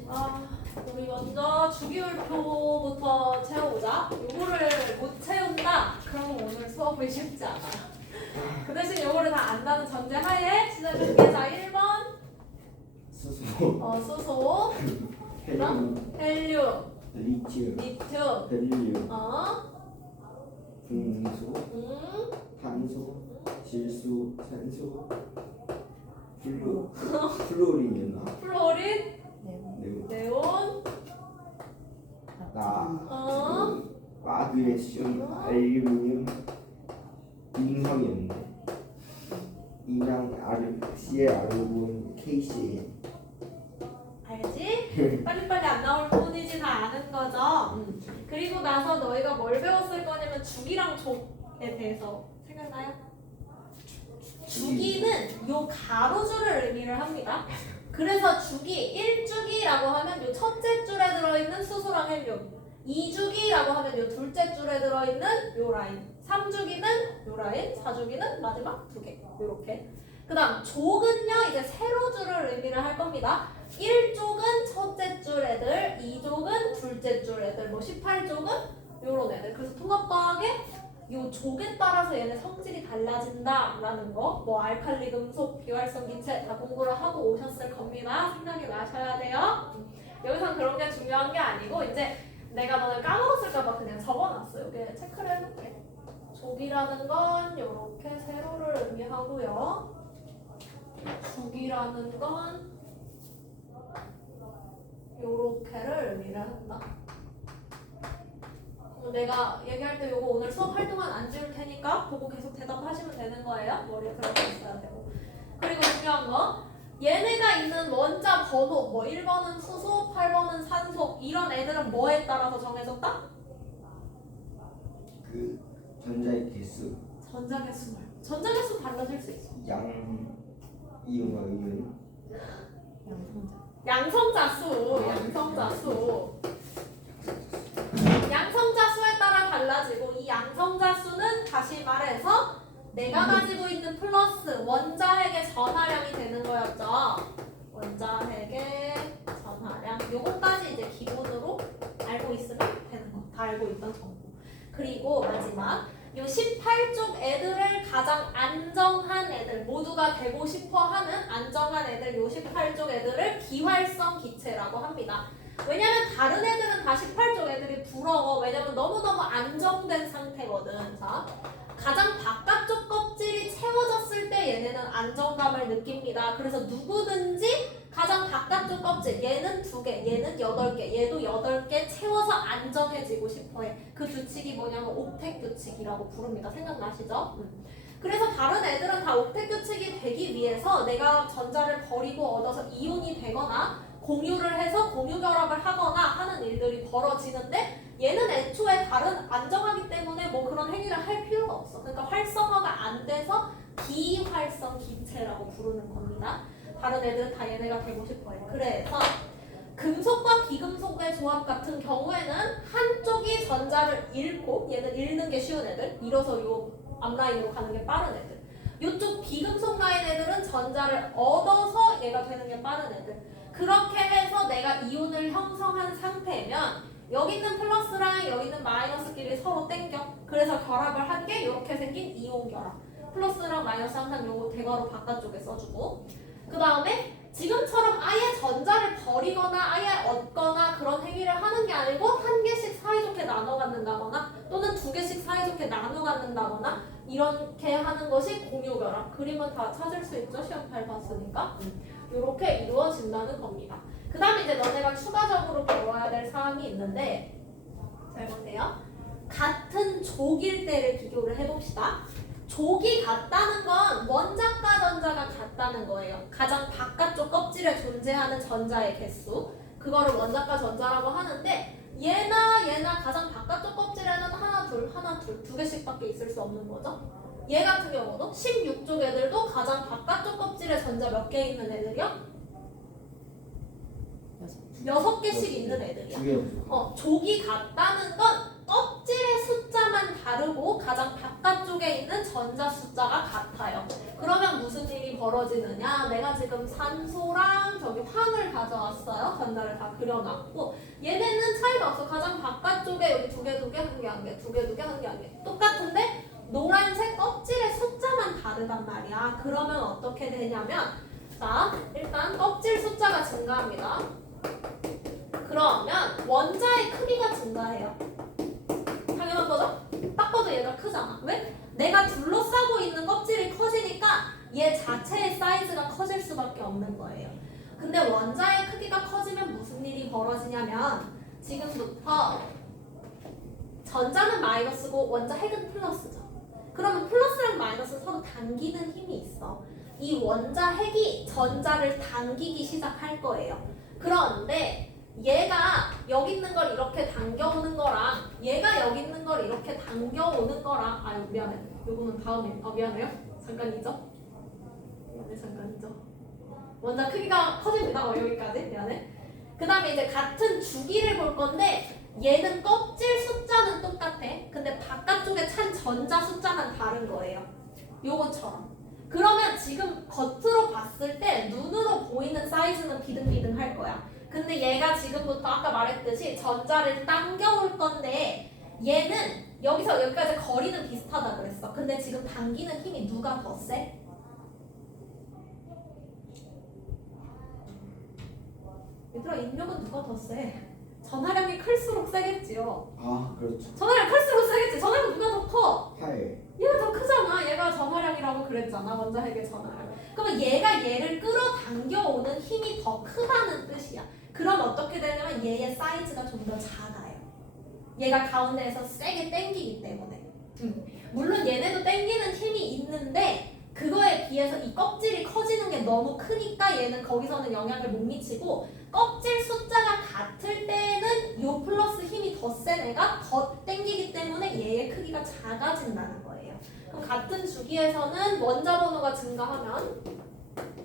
우리 먼저 주기율표부터 채워보자. 요거를 못 채운다? 그러면 오늘 수업이 쉽지 않아요. 그 대신 요거를 다 안다는 전제 하에 시작할게. 자, 1번 수소, 수소, 그럼 헬륨, 리튬, 리튬, 벨륨, 어, 금소, 탄소, 질소, 산소, 플로린이었나? 플로린, 네온, 네온, 마그네슘, 알루미늄, 인성이었는데 인양, C에 아르곤, KCN. 알지? 빨리빨리 안 나올 뿐이지 다 아는 거죠? 그리고 나서 너희가 뭘 배웠을 거냐면 주기랑 족에 대해서 생각나요? 주기는 요 가로줄을 의미를 합니다. 그래서 주기 1주기라고 하면 요 첫째 줄에 들어있는 수소랑 헬륨, 2주기라고 하면 요 둘째 줄에 들어있는 요 라인, 3주기는 요 라인, 4주기는 마지막 두 개. 요렇게. 그 다음 족은요 이제 세로줄을 의미를 할 겁니다. 1족은 첫째 줄 애들, 2족은 둘째 줄 애들, 뭐 18족은 요런 애들. 그래서 통합과학에 요 족에 따라서 얘네 성질이 달라진다라는 거, 뭐 알칼리 금속, 비활성 기체 다 공부를 하고 오셨을 겁니다. 생각이 나셔야 돼요. 여기선 그런 게 중요한 게 아니고 이제 내가 너네 까먹었을까봐 그냥 적어놨어. 여기 체크를 해볼게. 족이라는 건 요렇게 세로를 의미하고요. 주기라는 건 요렇게를 의미를 한다. 내가 얘기할 때 요거 오늘 수업할 동안 안 지울 테니까 보고 계속 대답하시면 되는 거예요. 머리에 들어가 있어야 되고. 그리고 중요한 거, 얘네가 있는 원자 번호, 뭐 1번은 수소, 8번은 산소, 이런 애들은 뭐에 따라서 정해졌다? 그 전자의 개수, 전자개수 말고. 전자개수 달라질 수 있어. 이온과 이온, 양성자수. 양성자수에 따라 달라지고, 이 양성자수는 다시 말해서 내가 가지고 있는 플러스 원자핵의 전하량이 되는 거였죠. 원자핵의 전하량. 요거까지 이제 기본으로 알고 있으면 되는 거. 다 알고 있던 정보. 그리고 마지막 요 18쪽 애들을 가장 안정한 애들, 모두가 되고 싶어 하는 안정한 애들, 요 18쪽 애들을 비활성 기체라고 합니다. 왜냐면 다른 애들은 다 18쪽 애들이 부러워. 왜냐면 너무너무 안정된 상태거든. 자, 가장 바깥쪽 껍질이 채워졌을 때 얘네는 안정감을 느낍니다. 그래서 누구든지 가장 바깥쪽 껍질, 얘는 2개, 얘는 8개, 얘도 8개 채워서 안정해지고 싶어해. 그 규칙이 뭐냐면 옥텟 규칙이라고 부릅니다. 생각나시죠? 그래서 다른 애들은 다 옥텟 규칙이 되기 위해서 내가 전자를 버리고 얻어서 이온이 되거나 공유를 해서 공유 결합을 하거나 하는 일들이 벌어지는데, 얘는 애초에 다른 안정하기 때문에 뭐 그런 행위를 할 필요가 없어. 그러니까 활성화가 안 돼서 비활성 기체라고 부르는 겁니다. 다른 애들은 다 얘네가 되고 싶어해. 그래서 금속과 비금속의 조합 같은 경우에는 한쪽이 전자를 잃고, 얘는 잃는 게 쉬운 애들, 잃어서 요 앞라인으로 가는 게 빠른 애들, 이쪽 비금속 라인 애들은 전자를 얻어서 얘가 되는 게 빠른 애들. 그렇게 해서 내가 이온을 형성한 상태면 여기 있는 플러스랑 여기 있는 마이너스끼리 서로 땡겨. 그래서 결합을 한 게 이렇게 생긴 이온 결합. 플러스랑 마이너스 항상 요거 대괄호 바깥쪽에 써주고, 그 다음에 지금처럼 아예 전자를 버리거나 아예 얻거나 그런 행위를 하는 게 아니고 한 개씩 사이좋게 나눠 갖는다거나 또는 2개씩 사이좋게 나눠 갖는다거나 이렇게 하는 것이 공유결합. 그림은 다 찾을 수 있죠? 시험 잘 봤으니까. 이렇게 이루어진다는 겁니다. 그 다음에 이제 너네가 추가적으로 배워야 될 사항이 있는데, 잘 보세요. 같은 족일 때를 비교를 해봅시다. 족이 같다는 건 원자과 전자가 같다는 거예요. 가장 바깥쪽 껍질에 존재하는 전자의 개수, 그거를 원자과 전자라고 하는데, 얘나 가장 바깥쪽 껍질에는 하나 둘 2개씩밖에 있을 수 없는 거죠. 얘 같은 경우도 16쪽 애들도 가장 바깥쪽 껍질에 전자 몇 개 있는 애들이요? 6개씩 있는 애들이야. 족이 같다는 건 껍질의 숫자만 다르고 가장 바깥쪽에 있는 전자 숫자가 같아요. 그러면 무슨 일이 벌어지느냐? 내가 지금 산소랑 저기 황을 가져왔어요. 전자를 다 그려놨고 얘네는 차이가 없어. 가장 바깥쪽에 여기 두 개, 두 개, 한 개, 한 개, 두 개, 두 개, 한 개, 한 개. 똑같은데 노란색 껍질의 숫자만 다르단 말이야. 그러면 어떻게 되냐면 자, 일단 껍질 숫자가 증가합니다. 그러면 원자의 크기가 증가해요. 당연한 거죠? 딱 봐도 얘가 크잖아. 왜? 내가 둘러싸고 있는 껍질이 커지니까 얘 자체의 사이즈가 커질 수밖에 없는 거예요. 근데 원자의 크기가 커지면 무슨 일이 벌어지냐면 지금부터 전자는 마이너스고 원자 핵은 플러스죠. 그러면 플러스랑 마이너스는 서로 당기는 힘이 있어. 이 원자 핵이 전자를 당기기 시작할 거예요. 그런데 얘가 여기 있는 걸 이렇게 당겨오는 거랑 얘가 여기 있는 걸 이렇게 당겨오는 거랑 아유 미안해. 요거는 다음에 미안해요. 잠깐 잊어. 미안해 잠깐 잊어. 원자 크기가 커집니다. 여기까지 미안해. 그 다음에 이제 같은 주기를 볼 건데 얘는 껍질 숫자는 똑같아. 근데 바깥쪽에 찬 전자 숫자만 다른 거예요. 요거처럼. 그러면 지금 겉으로 봤을 때 눈으로 보이는 사이즈는 비등비등할 거야. 근데 얘가 지금부터 아까 말했듯이 전자를 당겨올 건데 얘는 여기서 여기까지 거리는 비슷하다 그랬어. 근데 지금 당기는 힘이 누가 더 세? 얘들아 인력은 누가 더 세? 전하량이 클수록 세겠지요. 아 그렇죠. 전하량 클수록 세겠지. 전하량 누가 더 커? 8. 얘가 더 크잖아. 얘가 전하량이라고 그랬잖아. 원자 핵의 전하량. 그러면 얘가 얘를 끌어당겨오는 힘이 더 크다는 뜻이야. 그럼 어떻게 되냐면 얘의 사이즈가 좀 더 작아요. 얘가 가운데에서 세게 당기기 때문에. 물론 얘네도 당기는 힘이 있는데 그거에 비해서 이 껍질이 커지는 게 너무 크니까 얘는 거기서는 영향을 못 미치고 껍질 숫자가 같을 때는 요 플러스 힘이 더 센 애가 더 당기기 때문에 얘의 크기가 작아진다는 거예요. 그럼 같은 주기에서는 원자 번호가 증가하면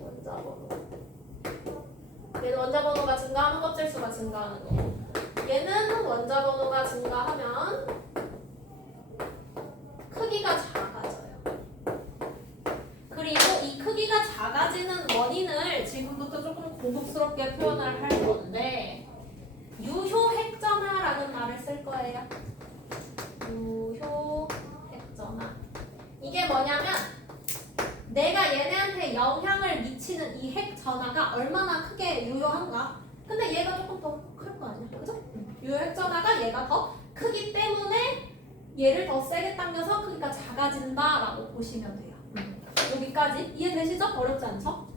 원자 번호 얘는 원자 번호가 증가하면 껍질 수가 증가하는 거고 얘는 원자 번호가 증가하면 크기가 작아져요. 그리고 이 크기가 작아지는 원인을 지금부터 조금 고급스럽게 표현을 할 건데 유효 핵전하라는 말을 쓸 거예요. 유효 핵전하. 이게 뭐냐면 내가 얘네한테 영향을 미치는 이 핵전하가 얼마나 크게 유효한가? 근데 얘가 조금 더 클 거 아니야? 그죠? 유효 핵전하가 얘가 더 크기 때문에 얘를 더 세게 당겨서 크기가 작아진다라고 보시면 돼요. 여기까지 이해되시죠? 어렵지 않죠?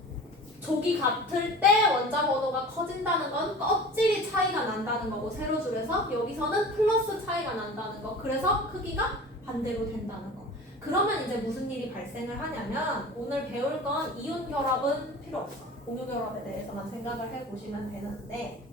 족이 같을 때 원자 번호가 커진다는 건 껍질이 차이가 난다는 거고 세로 줄여서 여기서는 플러스 차이가 난다는 거. 그래서 크기가 반대로 된다는 거. 그러면 이제 무슨 일이 발생을 하냐면 오늘 배울 건 이온 결합은 필요 없어. 공유 결합에 대해서만 생각을 해보시면 되는데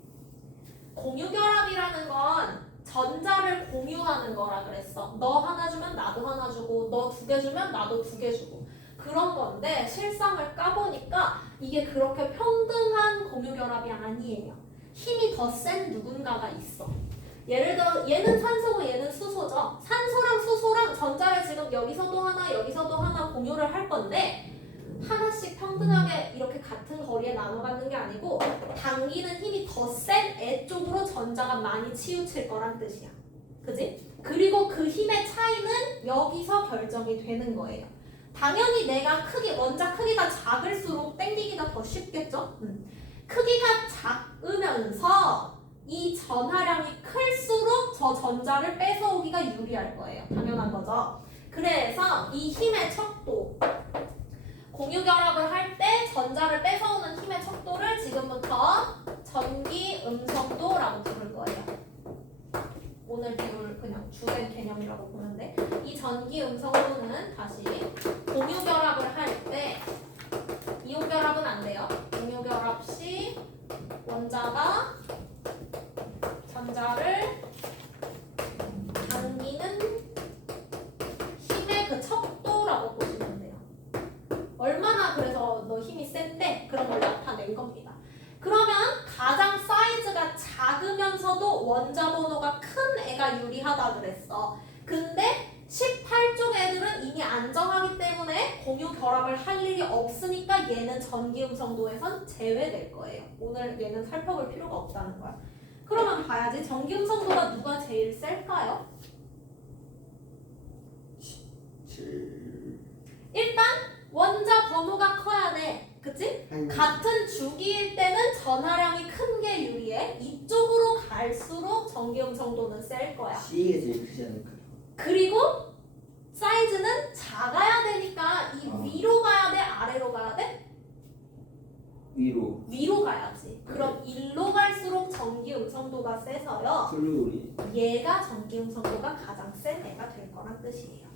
공유 결합이라는 건 전자를 공유하는 거라 그랬어. 너 하나 주면 나도 하나 주고 너 두 개 주면 나도 두 개 주고 그런 건데 실상을 까보니까 이게 그렇게 평등한 공유 결합이 아니에요. 힘이 더 센 누군가가 있어. 예를 들어 얘는 산소고 얘는 수소죠. 산소랑 수소랑 전자를 지금 여기서도 하나 여기서도 하나 공유를 할 건데 하나씩 평등하게 이렇게 같은 거리에 나눠 갖는 게 아니고 당기는 힘이 더 센 애 쪽으로 전자가 많이 치우칠 거란 뜻이야. 그지? 그리고 그 힘의 차이는 여기서 결정이 되는 거예요. 당연히 내가 원자 크기가 작을수록 당기기가 더 쉽겠죠? 크기가 작으면서 이 전하량이 클수록 저 전자를 뺏어오기가 유리할 거예요. 당연한 거죠. 그래서 이 힘의 척도 공유 결합을 할 때 전자를 뺏어오는 힘의 척도를 지금부터 전기 음성도라고 부를 거예요. 오늘 배울 그냥 주된 개념이라고 보면 돼. 이 전기 음성도는 다시 공유 결합을 할 때 이온 결합은 안 돼요. 공유 결합 시 원자가 전자를 당기는 힘의 그 척도라고 보시면 돼요. 얼마나 그래서 너 힘이 센데 그런 걸 나타낸 겁니다. 그러면 가장 사이즈가 작으면서도 원자 번호가 큰 애가 유리하다 그랬어. 근데 18쪽 애들은 이미 안정하기 때문에 공유 결합을 할 일이 없으니까 얘는 전기음성도에선 제외될 거예요. 오늘 얘는 살펴볼 필요가 없다는 거야. 그러면 봐야지. 전기음성도가 누가 제일 셀까요? 7 일단 원자 번호가 커야 돼. 그치? 같은 주기일 때는 전하량이 큰 게 유리해. 이쪽으로 갈수록 전기음성도는 셀 거야. C가 제일 크지 않을까요? 그리고 사이즈는 작아야 되니까 이 위로 가야 돼? 아래로 가야 돼? 위로 위로 가야지. 그럼 일로 갈수록 전기음성도가 세서요. 플루오린 얘가 전기음성도가 가장 센 애가 될 거란 뜻이에요.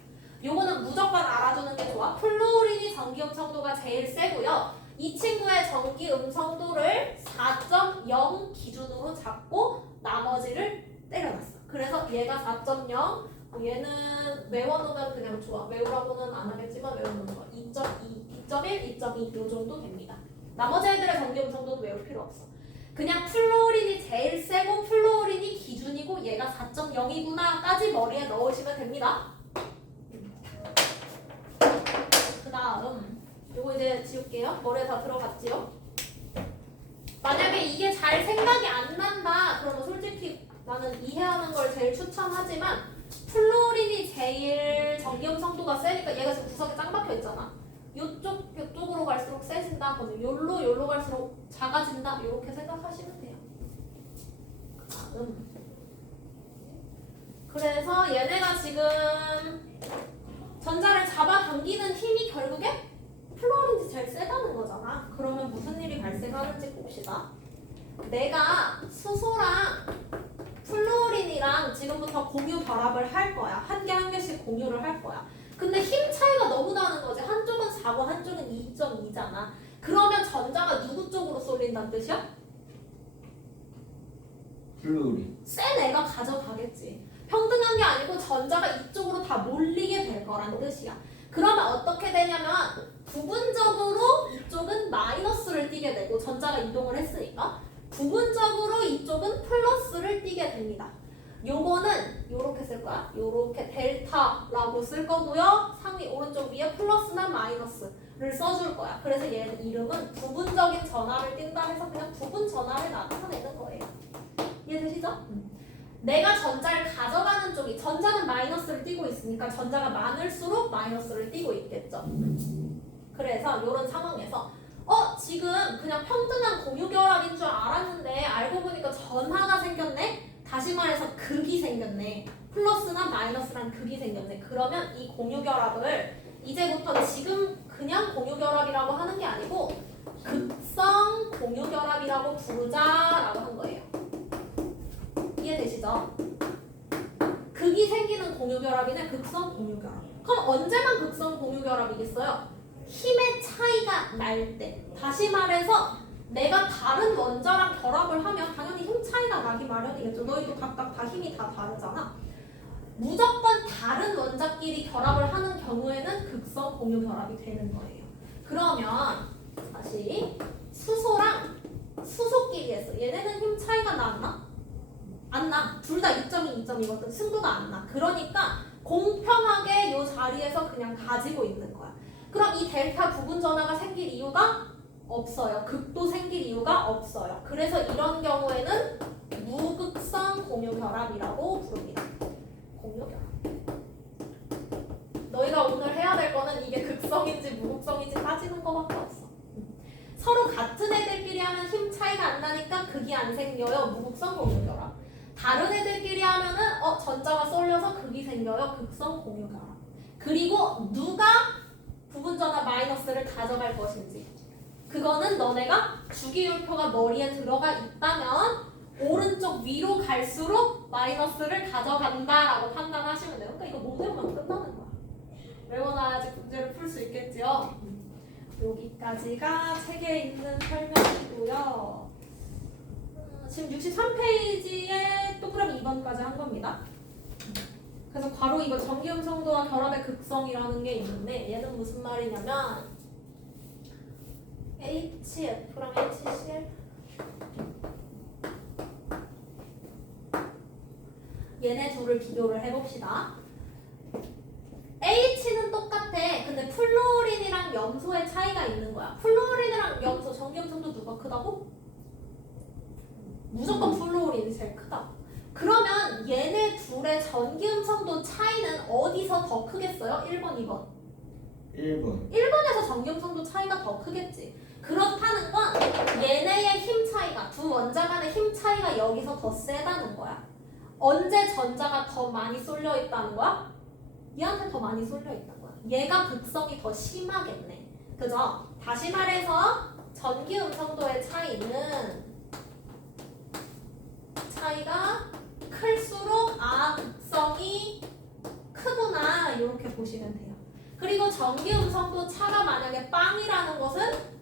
요거는 무조건 알아두는 게 좋아. 플루오린이 전기음성도가 제일 세고요. 이 친구의 전기음성도를 4.0 기준으로 잡고 나머지를 때려놨어. 그래서 얘가 4.0, 얘는 외워놓으면 그냥 좋아. 외우라고는 안 하겠지만 외워놓는 거 2.2, 2.1, 2.2 요 정도 됩니다. 나머지 애들의 전기음성도는 외울 필요 없어. 그냥 플루오린이 제일 세고 플루오린이 기준이고 얘가 4.0이구나까지 머리에 넣으시면 됩니다. 그 다음 요거 이제 지울게요. 머리에 다 들어갔지요? 만약에 이게 잘 생각이 안 난다 그러면 솔직히 나는 이해하는 걸 제일 추천하지만 플루오린이 제일 전기음성도가 세니까 얘가 지금 구석에 짱 박혀 있잖아. 요쪽으로 갈수록 세진다. 그러면 요로 갈수록 작아진다. 이렇게 생각하시면 돼요. 그래서 얘네가 지금 전자를 잡아당기는 힘이 결국에 플루오린이 제일 세다는 거잖아. 그러면 무슨 일이 발생하는지 봅시다. 내가 수소랑 플루오린이랑 지금부터 공유 결합을 할 거야. 한 개 한 개씩 공유를 할 거야. 근데 힘 차이가 너무 나는 거지. 한쪽은 4고 한쪽은 2.2잖아. 그러면 전자가 누구 쪽으로 쏠린다는 뜻이야? 플루오린 센 애가 가져가겠지. 평등한 게 아니고 전자가 이쪽으로 다 몰리게 될 거란 뜻이야. 그러면 어떻게 되냐면 부분적으로 이쪽은 마이너스를 띠게 되고 전자가 이동을 했으니까 부분적으로 이쪽은 플러스를 띠게 됩니다. 요거는 요렇게 쓸 거야. 요렇게 델타라고 쓸 거고요. 상위 오른쪽 위에 플러스나 마이너스를 써줄 거야. 그래서 얘 이름은 부분적인 전하를 띈다 해서 그냥 부분 전하를 나타내는 거예요. 이해되시죠? 내가 전자를 가져가는 쪽이 전자는 마이너스를 띠고 있으니까 전자가 많을수록 마이너스를 띠고 있겠죠. 그래서 이런 상황에서 지금 그냥 평등한 공유 결합인 줄 알았는데 알고 보니까 전하가 생겼네? 다시 말해서 극이 생겼네. 플러스나 마이너스란 극이 생겼네. 그러면 이 공유 결합을 이제부터 지금 그냥 공유 결합이라고 하는 게 아니고 극성 공유 결합이라고 부르자라고 한 거예요. 이해되시죠? 극이 생기는 공유 결합이네. 극성 공유 결합. 그럼 언제만 극성 공유 결합이겠어요? 힘의 차이가 날 때. 다시 말해서 내가 다른 원자랑 결합을 하면 당연히 힘 차이가 나기 마련이겠죠. 너희도 각각 다 힘이 다 다르잖아. 무조건 다른 원자끼리 결합을 하는 경우에는 극성 공유 결합이 되는 거예요. 그러면 다시 수소랑 수소끼리 했어. 얘네는 힘 차이가 났나? 안 나. 둘 다 2.2, 2.2거든. 승부가 안 나. 그러니까 공평하게 이 자리에서 그냥 가지고 있는 거야. 그럼 이 델타 부분 전하가 생길 이유가 없어요. 극도 생길 이유가 없어요. 그래서 이런 경우에는 무극성 공유 결합이라고 부릅니다. 공유 결합. 너희가 오늘 해야 될 거는 이게 극성인지 무극성인지 따지는 거밖에 없어. 서로 같은 애들끼리 하면 힘 차이가 안 나니까 극이 안 생겨요. 무극성 공유 결합. 다른 애들끼리 하면은 전자가 쏠려서 극이 생겨요. 극성 공유 결합. 그리고 누가 부분 전하 마이너스를 가져갈 것인지 그거는 너네가 주기율표가 머리에 들어가 있다면 오른쪽 위로 갈수록 마이너스를 가져간다라고 판단하시면 돼요. 그러니까 이거 못 외우면 끝나는 거야. 외워놔야지 문제를 풀 수 있겠지요. 여기까지가 책에 있는 설명이고요. 지금 63페이지에 동그라미 2번까지 한 겁니다. 그래서 바로 이거 전기음성도와 결합의 극성이라는 게 있는데 얘는 무슨 말이냐면 HF랑 HCl 얘네 둘을 비교를 해봅시다. 염소의 차이가 있는 거야. 플루오린이랑 염소, 전기염성도 누가 크다고? 무조건 플루오린이 제일 크다. 그러면 얘네 둘의 전기음성도 차이는 어디서 더 크겠어요? 1번, 2번. 1번. 1번에서 전기음성도 차이가 더 크겠지. 그렇다는 건 얘네의 힘 차이가, 두 원자 간의 힘 차이가 여기서 더 세다는 거야. 언제 전자가 더 많이 쏠려 있다는 거야? 얘한테 더 많이 쏠려 있다는 거야. 얘가 극성이 더 심하겠네. 그죠? 다시 말해서 전기음성도의 차이가 클수록 극성이 크구나 이렇게 보시면 돼요. 그리고 전기음성도 차가 만약에 빵이라는 것은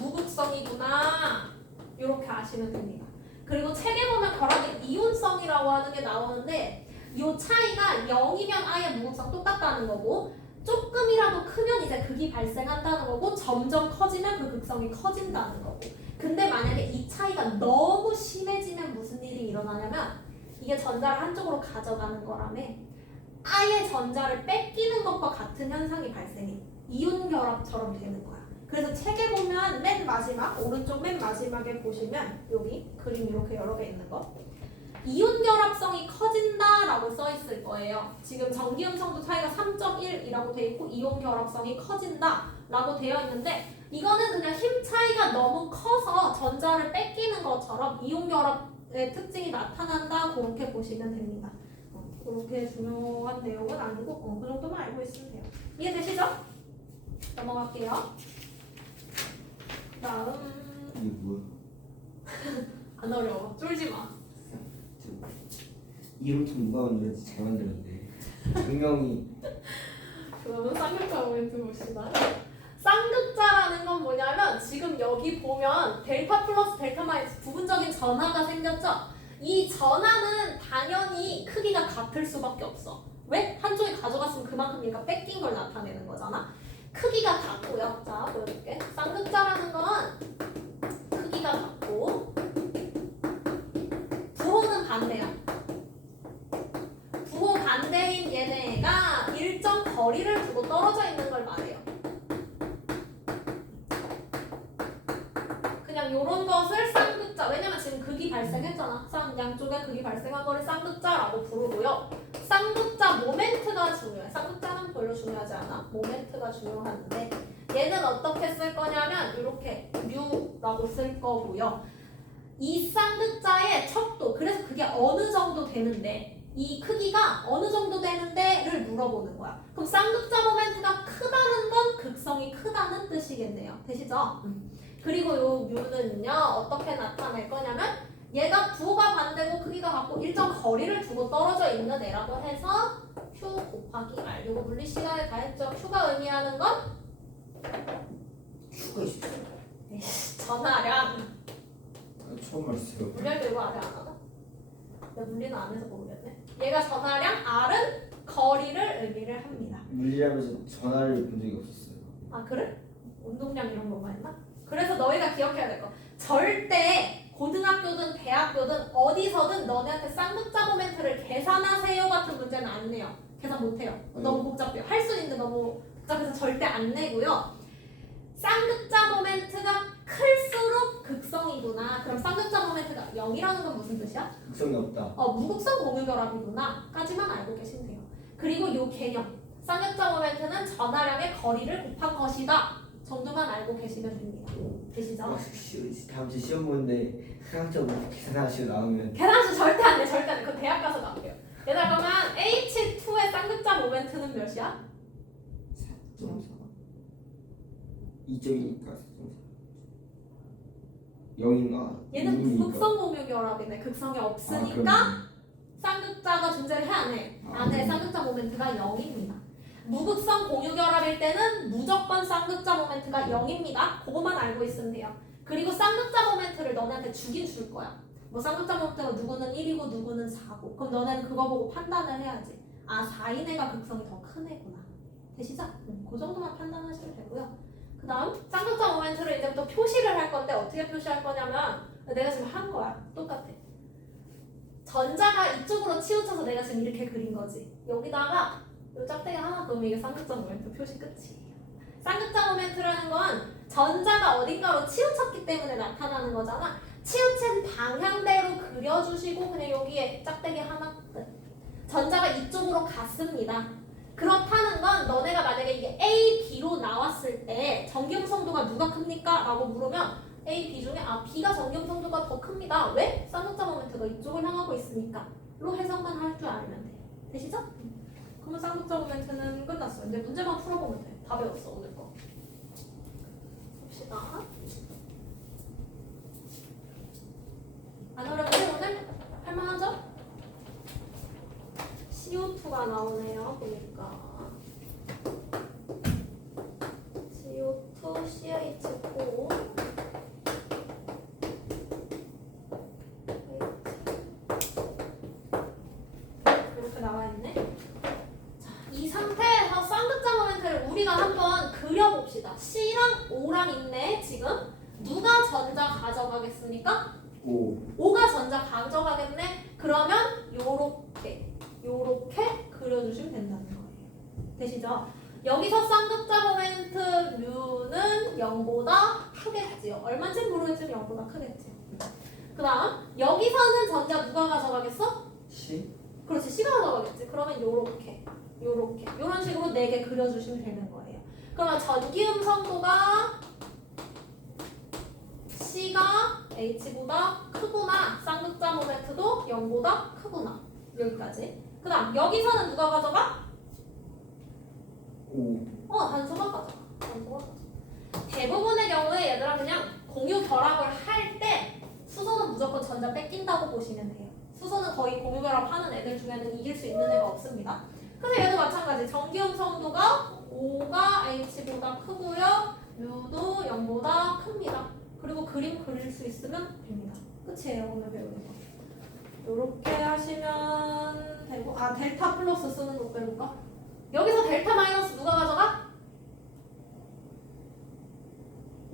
무극성이구나 이렇게 아시면 됩니다. 그리고 책에 보면 결합의 이온성이라고 하는 게 나오는데 이 차이가 0이면 아예 무극성 똑같다는 거고 조금이라도 크면 이제 극이 발생한다는 거고 점점 커지면 그 극성이 커진다는 거고 근데 만약에 이 차이가 너무 심해지면 무슨 일이 일어나냐면 이게 전자를 한쪽으로 가져가는 거라며 아예 전자를 뺏기는 것과 같은 현상이 발생해. 이온 결합처럼 되는 거야. 그래서 책에 보면 맨 마지막 오른쪽 맨 마지막에 보시면 여기 그림 이렇게 여러 개 있는 거 이온 결합성이 커진다라고 써 있을 거예요. 지금 전기음성도 차이가 3.1이라고 돼 있고 이온 결합성이 커진다라고 되어 있는데 이거는 그냥 힘 차이가 너무 커서 전자를 뺏기는 것처럼 이온 결합의 특징이 나타난다 그렇게 보시면 됩니다. 그렇게 중요한 내용은 아니고 그 정도만 알고 있으면 돼요. 이해되시죠? 넘어갈게요. 다음 이게 뭐야? 안 어려워. 쫄지 마. 이름좀 누가 만들었지? 잘 만들었네. 분명히 그러면 쌍극자 모멘트 봅시다. 쌍극자라는 건 뭐냐면 지금 여기 보면 델타 플러스 델타 마이너스 부분적인 전하가 생겼죠? 이 전하는 당연히 크기가 같을 수밖에 없어. 왜? 한쪽이 가져갔으면 그만큼 얘가 뺏긴 걸 나타내는 거잖아. 크기가 같고요. 자, 보여줄게. 쌍극자라는 건 크기가 같고 부호는 반대야. 부호 반대인 얘네가 일정 거리를 두고 떨어져 있는 걸 말해요. 그냥 요런 것을 쌍극자, 왜냐면 지금 극이 발생했잖아. 양쪽에 극이 발생한 거를 쌍극자라고 부르고요. 쌍극자 모멘트가 중요해. 쌍극자는 별로 중요하지 않아. 모멘트가 중요한데 얘는 어떻게 쓸 거냐면 이렇게 뮤라고 쓸 거고요. 이 쌍극자의 척도, 그래서 그게 어느 정도 되는데 이 크기가 어느 정도 되는데를 물어보는 거야. 그럼 쌍극자 모멘트가 크다는 건 극성이 크다는 뜻이겠네요. 되시죠? 그리고 요 뮤는요 어떻게 나타낼 거냐면 얘가 부호가 반대고 크기가 같고 일정 거리를 두고 떨어져 있는 애라고 해서 Q 곱하기 R. 요거 물리 시간에 다 했죠. Q가 의미하는 건 슈가 있어. 전하량. 처음 알았어요. 물리할 때 이거 R을 안 하나? 내가 물리는 안 해서 모르겠네. 얘가 전하량, R은 거리를 의미를 합니다. 물리하면서 전화를 본 적이 없었어요. 아 그래? 운동량 이런 거만 했나? 그래서 너희가 기억해야 될 거. 절대 고등학교든 대학교든 어디서든 너네한테 쌍극자 모멘트를 계산하세요 같은 문제는 안 내요. 계산 못 해요. 너무 복잡해요. 할 수 있는데 너무 복잡해서 절대 안 내고요. 쌍극자 모멘트가 클수록 극성이구나. 그럼 쌍극자 모멘트가 0이라는 건 무슨 뜻이야? 극성이 없다. 무극성 공유결합이구나 까지만 알고 계시면 돼요. 그리고 요 개념 쌍극자 모멘트는 전하량의 거리를 곱한 것이다 정도만 알고 계시면 됩니다. 되시죠? 다음 주 시험 보는데 생각적으로 계산하시고 나오면 계산수 절대 안 돼. 절대 안 돼. 그건 대학 가서 나올게요. 얘들아 그러면 H2의 쌍극자 모멘트는 몇이야? 4.4 2.2니까 0인가? 얘는 무극성 공유결합이네. 극성이 없으니까 쌍극자가 존재를 해 안 해? 안 해. 쌍극자 모멘트가 0입니다. 무극성 공유결합일 때는 무조건 쌍극자 모멘트가 0입니다. 그것만 알고 있으면 돼요. 그리고 쌍극자 모멘트를 너네한테 주긴 줄 거야. 뭐 쌍극자 모멘트가 누구는 1이고 누구는 4고 그럼 너네는 그거 보고 판단을 해야지. 아 4인 애가 극성이 더 큰 애구나. 되시죠? 그 정도만 판단하시면 되고요. 그 다음 쌍극자 모멘트를 이제부터 표시를 할 건데 어떻게 표시할 거냐면 내가 지금 한 거야. 똑같아. 전자가 이쪽으로 치우쳐서 내가 지금 이렇게 그린 거지. 여기다가 요 짝대기 하나 그으면 이게 쌍극자 모멘트 표시 끝이에요. 쌍극자 모멘트라는 건 전자가 어딘가로 치우쳤기 때문에 나타나는 거잖아. 치우친 방향대로 그려주시고 그냥 여기에 짝대기 하나 끝. 전자가 이쪽으로 갔습니다. 그렇다는 건 너네가 만약에 이게 A, B로 나왔을 때 전기음성도가 누가 큽니까? 라고 물으면 A, B 중에 B가 전기음성도가 더 큽니다. 왜? 쌍극자 모멘트가 이쪽을 향하고 있으니까 로 해석만 할 줄 알면 돼. 되시죠? 그러면 쌍극자 모멘트는 끝났어. 이제 문제만 풀어보면 돼. 다 배웠어 오늘 거. 봅시다. 안 어렵지 오늘? 할만하죠? CO2가 나오네요. 보니까 CO2, CH4 이렇게 나와있네. 자, 이 상태에서 쌍극자 모멘트를 우리가 한번 그려봅시다. C랑 O랑 있네. 지금 누가 전자 가져가겠습니까? 5가 전자 가져가겠네. 그러면 요렇게 그려주시면 된다는 거예요. 되시죠? 여기서 쌍극자 모멘트 뮤는 0보다 크겠지요. 얼마인지 모르겠지만 0보다 크겠지요. 그 다음 여기서는 전자 누가 가져가겠어? C? 그렇지, C가 가져가겠지. 그러면 요렇게 요런 식으로 4개 그려주시면 되는 거예요. 그러면 전기음성도가 C가 H보다 크구나. 쌍극자 모멘트도 0보다 크구나. 여기까지. 그 다음 여기서는 누가 가져가? 5. 단소가 가져가. 단소가 가져가. 대부분의 경우에 얘들아 그냥 공유 결합을 할 때 수소는 무조건 전자 뺏긴다고 보시면 돼요. 수소는 거의 공유 결합하는 애들 중에는 이길 수 있는 애가 없습니다. 그래서 얘도 마찬가지. 전기음성도가 5가 H보다 크고요. U도 0보다 큽니다. 그리고 그림 그릴 수 있으면 됩니다. 끝이에요 오늘 배우는 거. 요렇게 하시면 되고 델타 플러스 쓰는 거 빼볼까? 여기서 델타 마이너스 누가 가져가?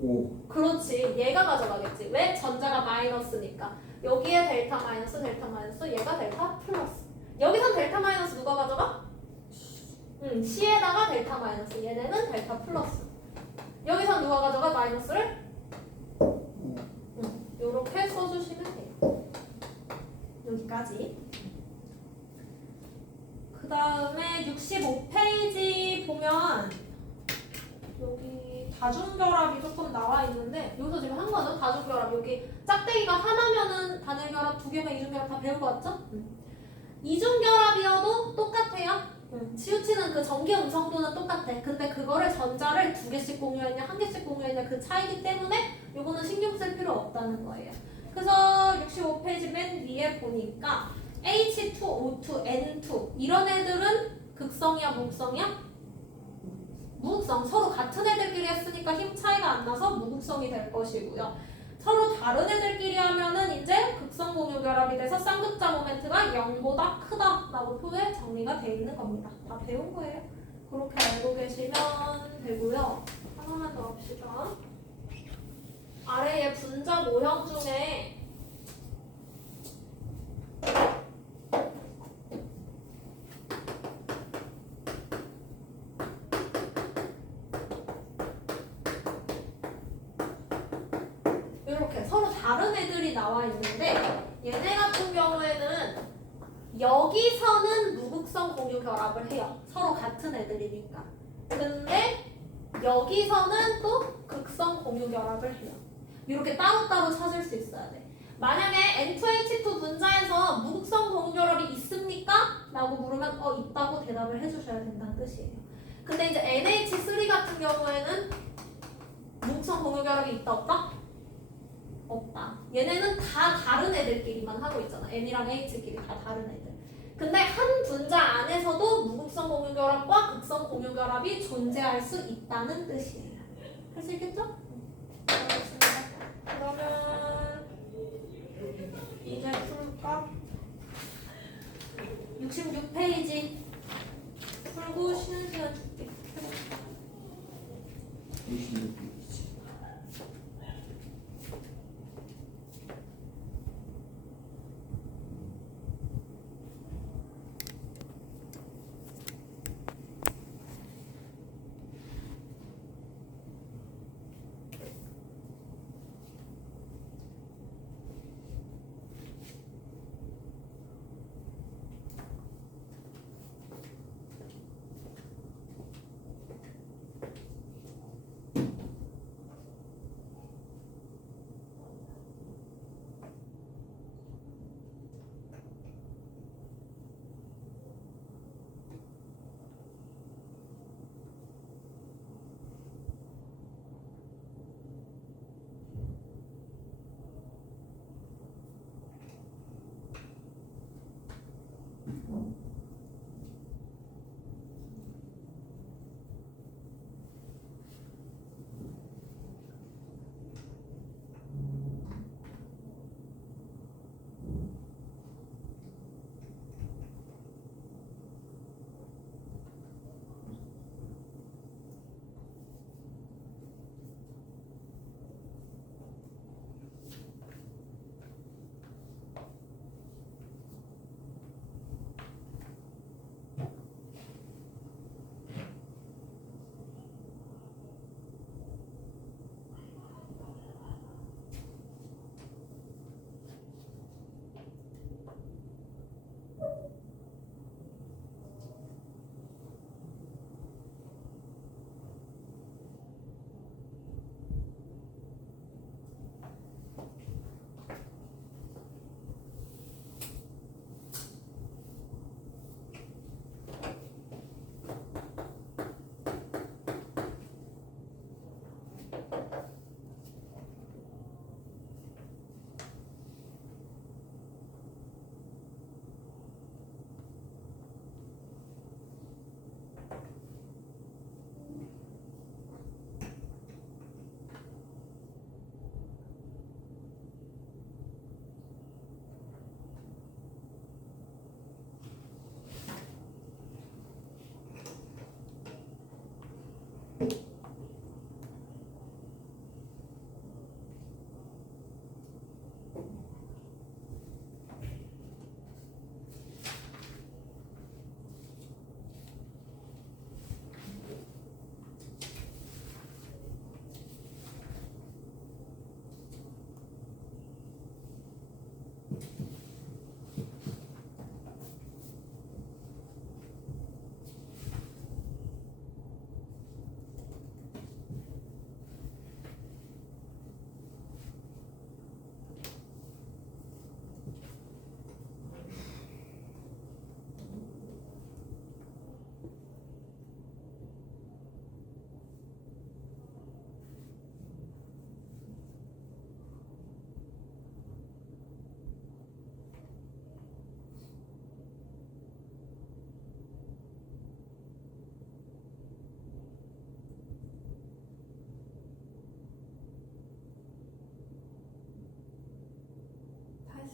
5. 그렇지, 얘가 가져가겠지. 왜? 전자가 마이너스니까. 여기에 델타 마이너스, 얘가 델타 플러스. 여기선 델타 마이너스 누가 가져가? C에다가 델타 마이너스, 얘네는 델타 플러스. 여기선 누가 가져가? 마이너스를? 요렇게 써주시면 돼요. 여기까지. 그 다음에 65페이지 보면 여기 다중결합이 조금 나와 있는데 여기서 지금 한 거는 다중결합. 여기 짝대기가 하나면은 단일결합, 2개면 이중결합 다 배울 거 같죠? 이중결합이어도 똑같아요. 치우치는 그 전기 음성도는 똑같아. 근데 그거를 전자를 2개씩 공유했냐 1개씩 공유했냐 그 차이기 때문에 요거는 신경 쓸 필요 없다는 거예요. 그래서 65페이지 맨 위에 보니까 H2, O2, N2 이런 애들은 극성이야 무극성이야? 무극성. 서로 같은 애들끼리 했으니까 힘 차이가 안 나서 무극성이 될 것이고요. 서로 다른 애들끼리 하면은 이제 극성 공유 결합이 돼서 쌍극자 모멘트가 0보다 크다라고 표에 정리가 돼 있는 겁니다. 다 배운 거예요. 그렇게 알고 계시면 되고요. 하나만 더 합시다. 아래에 분자 모형 중에 이렇게 서로 다른 애들이 나와 있는데 얘네 같은 경우에는 여기서는 무극성 공유 결합을 해요. 서로 같은 애들이니까. 근데 여기서는 또 극성 공유 결합을 해요. 이렇게 따로따로 찾을 수 있어야 돼. 만약에 N2H2 분자에서 무극성 공유 결합이 있습니까? 라고 물으면 있다고 대답을 해주셔야 된다는 뜻이에요. 근데 이제 NH3 같은 경우에는 무극성 공유 결합이 있다 없다? 없다. 얘네는 다 다른 애들끼리만 하고 있잖아. N이랑 H끼리 다 다른 애들. 근데 한 분자 안에서도 무극성 공유결합과 극성 공유결합이 존재할 수 있다는 뜻이에요. 할 수 있겠죠? 알겠습니다. 그러면 이제 풀까? 66페이지 풀고 쉬는 시간 줄게. 66페이지.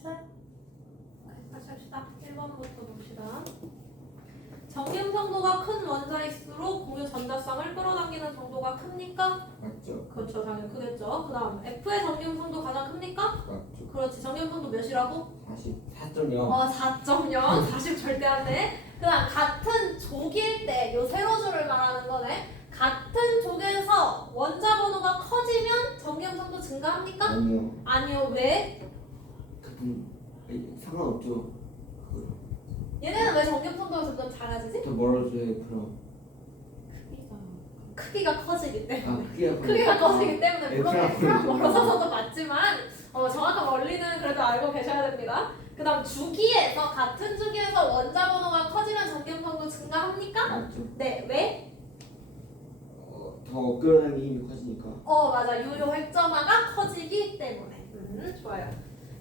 됐어요? 다시 합시다. 1번부터 봅시다. 정기음 성도가 큰 원자일수록 공유 전자성을 끌어당기는 정도가 큽니까? 맞죠? 그렇죠. 당연히 크겠죠. 그 다음 F의 정기음 성도 가장 큽니까? 맞죠? 그렇지. 정기음 성도 몇이라고? 44.0. 4.0. 40 절대 안 돼. 그 다음 같은 족일 때 요 세로줄을 말하는 거네. 같은 족에서 원자 번호가 커지면 정기음 성도 증가합니까? 아니요. 아니요. 왜? 같은 상관없죠. 얘네는 왜 정기음 성도가 점점 작아지지? 더 멀어져요. 그럼. 크기가 커지기 때문에. 크기가 커지기 때문에 물론 F랑 F랑 멀어서도 맞지만 정확한 원리는 그래도 알고 계셔야 됩니다. 그 다음 주기에서 같은 주기에서 원자 번호가 커지면 정기음 성도 증가합니까? 맞죠? 네. 왜? 더 끌어당기는 힘이 커지니까. 맞아. 유효 핵점화가 커지기 때문에. 좋아요.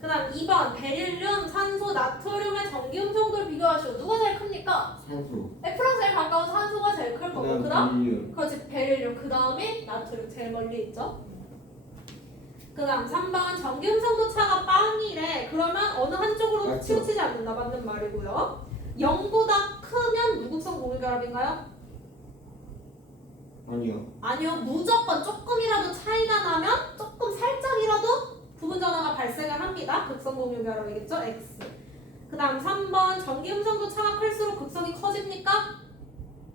그 다음 2번 베릴륨, 산소, 나트륨의 정기음 성도를 비교하시오. 누가 제일 큽니까? 산소. F랑 제일 가까운 산소가 제일 클 거고 그 다음 베릴륨. 그렇지. 베릴륨. 그 다음에 나트륨 제일 멀리 있죠. 그 다음 3번 정기음 성도 차가 빵이래. 그러면 어느 한쪽으로 맞죠. 치우치지 않는다. 맞는 말이고요. 0보다 크면 무극성 공유결합인가요? 아니요. 아니요. 무조건 조금이라도 차이가 나면 조금 살짝이라도 부분 전화가 발생을 합니다. 극성 공유결합이겠죠? X. 그 다음 3번 전기 음성도 차가 클수록 극성이 커집니까?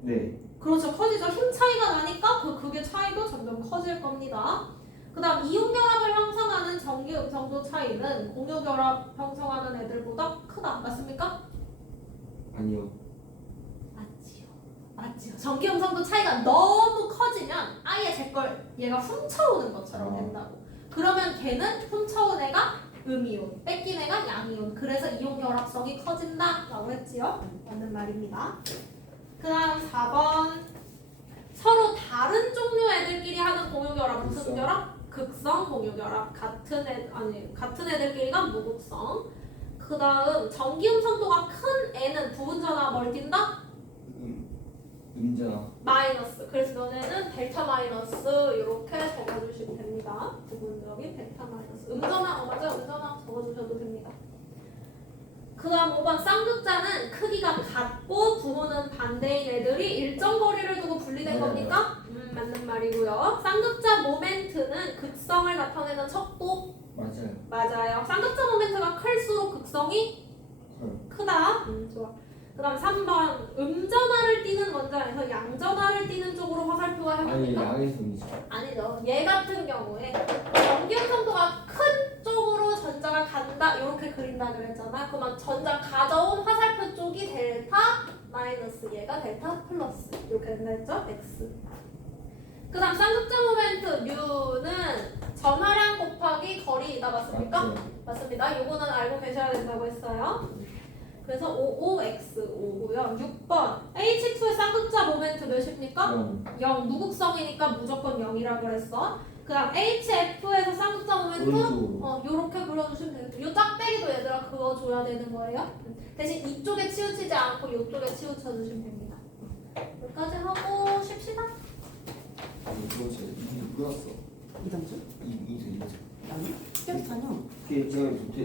네. 그렇죠. 커지죠. 힘 차이가 나니까 극의 차이도 점점 커질 겁니다. 그 다음 이온결합을 형성하는 전기 음성도 차이는 공유결합 형성하는 애들보다 크다. 맞습니까? 아니요. 맞지요. 전기 음성도 차이가 너무 커지면 아예 제 걸 얘가 훔쳐오는 것처럼 된다고. 그러면 걔는 훔쳐온 애가 음이온, 뺏긴 애가 양이온. 그래서 이온 결합성이 커진다라고 했지요. 맞는 말입니다. 그 다음 4번 서로 다른 종류 애들끼리 하는 공유결합 무슨 극성. 결합? 극성 공유결합. 같은 애들끼리가 무극성. 그 다음 전기 음성도가 큰 애는 부분 전화 뭘 띈다? 음자. 마이너스. 그래서 너네는 델타 마이너스 이렇게 적어주시면 됩니다. 부분적인 델타 마이너스. 음전화 맞아요. 음전화 적어주셔도 됩니다. 그 다음 5번 쌍극자는 크기가 같고 부호는 반대인 애들이 일정 거리를 두고 분리된 네. 겁니까? 맞는 말이고요. 쌍극자 모멘트는 극성을 나타내는 척도 맞아요. 맞아요. 쌍극자 모멘트가 클수록 극성이 크다. 좋아. 그 다음 3번 음전화를 띠는 원자에서 양전화를 띠는 쪽으로 화살표가 아니 해봅니까? 양에서 음자. 아니죠. 얘 같은 경우에 전기음 성도가 큰 쪽으로 전자가 간다 이렇게 그린다 그랬잖아. 그러면 전자 가져온 화살표 쪽이 델타 마이너스 얘가 델타 플러스 이렇게 된다 했죠? X. 그 다음 쌍극자 모멘트 μ는 전하량 곱하기 거리이다. 맞습니까? 맞죠. 맞습니다. 요거는 알고 계셔야 된다고 했어요. 그래서 55X5고요. 6번 H2의 쌍극자 모멘트 몇입니까? 0. 무극성이니까 무조건 0이라 그랬어. 그 다음 HF에서 쌍극자 모멘트 오른쪽으로. 요렇게 그려주시면 되겠죠. 요 짝배기도 얘들아 그어줘야 되는 거예요. 대신 이쪽에 치우치지 않고 이쪽에 치우쳐주시면 됩니다. 여기까지 하고 쉽시다. 이거 제가 이미 물었어. 이점수? 이제. 아니? 14년. 그게 제가 못해.